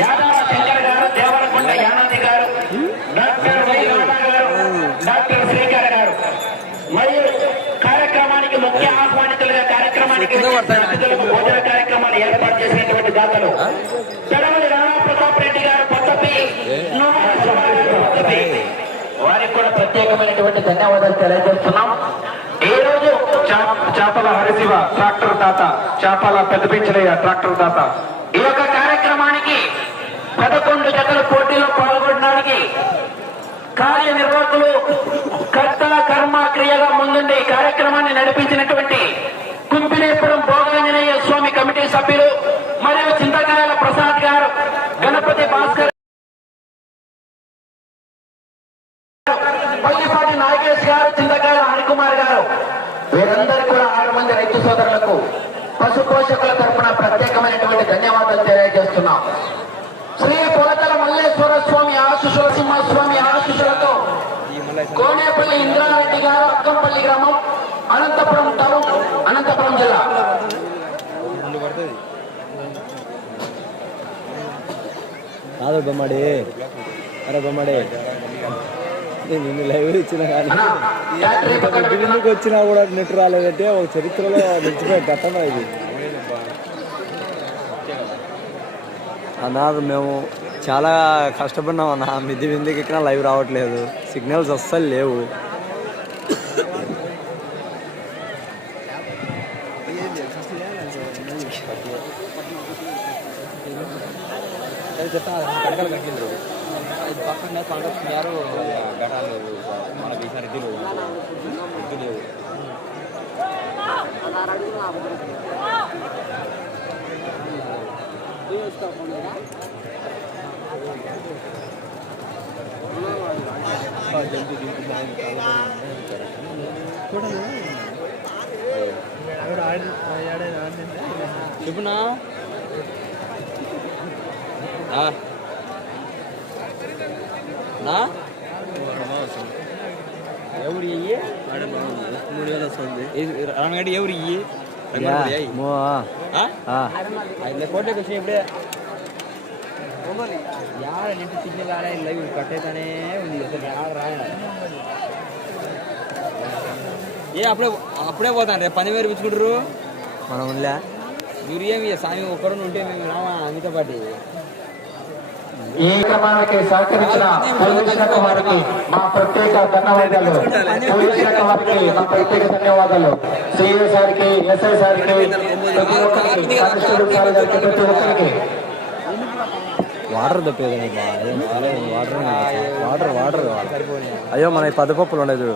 యాదవ శంకర్ గారు దేవరకొండ యానంది గారు doctor why Radha గారు డాక్టర్ శ్రీకర్ గారు. మరియు కార్యక్రమానికి ముఖ్య ఆహ్వానితులుగా కార్యక్రమానికి భోజన కార్యక్రమాలు ఏర్పాటు చేసినటువంటి దాతలు. పెడవలి రాణా ప్రతాప్ రెడ్డి గారు కొత్తపి వారికి కూడా ప్రత్యేకమైనటువంటి ధన్యవాదాలు తెలియజేస్తున్నాం. ఈ రోజు చేపల హరిశివ ట్రాక్టర్ దాత చేపల పెద్దపించలయ్య ట్రాక్టర్ దాత. ఈ యొక్క కార్యనిర్వాహకులు కర్త కర్మ క్రియగా ముందుండి ఈ కార్యక్రమాన్ని నడిపించినటువంటి కుంపినేపురం భోగాంజనేయ స్వామి కమిటీ సభ్యులు మరియు చింతకాయల ప్రసాద్ గారు గణపతి భాస్కర్ పల్లిపాటి నాగేష్ గారు చింతకాయల హరికుమార్ గారు. వీరందరూ కూడా ఆరు మంది రైతు సోదరులకు పశు పోషకుల తరపున ప్రత్యేకమైనటువంటి ధన్యవాదాలు తెలియజేస్తున్నాం. శ్రీ పొలకల మల్లేశ్వర స్వామి ఆశుషుల సింహస్వామి స్వామి కోనేపల్లి ఇంద్రారెడ్డి గారు అక్కంపల్లి గ్రామం అనంతపురం టౌన్ అనంతపురం జిల్లా. కాదు బొమ్మడి. అరే బొమ్మడి. నిన్ను లైవ్ ఇచ్చిన కానీ వచ్చినా కూడా నెట్ రాలేదంటే ఒక చరిత్రలో నిలిచిపోయే ఘటన ఇది. అన్నారు మేము చాలా కష్టపడినాం అన్న. మిద్ది మిందికి ఎక్కినా లైవ్ రావట్లేదు. సిగ్నల్స్ అస్సలు లేవు. పక్కన చెప్పునా ఆ. నా ఎవరు ఇయ్యి మూడు వేలు వస్తుంది రంగడి ఎవరు ఇయ్యి రంగడి అయ్యి మో ఐదు కోట్లకి వచ్చినాయి ఇప్పుడే యాడ నింటి సిగ్నల్ ఆడే లైవ్ కట్ అవుతానే ఉంది. అసలు యాడ రాయడా ఏ అప్పుడే అప్పుడే పోతాను రేపు పని వేరు పిచ్చుకుంటారు మనం ఉండే మీరు ఏమి సామి ఒక్కడు ఉంటే మేము రామా మీతో పాటు. ఈ క్రమానికి సహకరించిన పోలీస్ శాఖ వారికి మా ప్రత్యేక ధన్యవాదాలు. పోలీస్ శాఖ వారికి మా ప్రత్యేక ధన్యవాదాలు. సిఐ సార్కి ఎస్ఐ సార్కి ప్రతి ఒక్కరికి కానిస్టేబుల్ సార్ గారికి ప్రతి ఒక్కరికి వాటర్ తప్పేది వాటర్ వాటర్ వాటర్ కావాలి. అయ్యో మన ఈ పదపప్పులు ఉండేది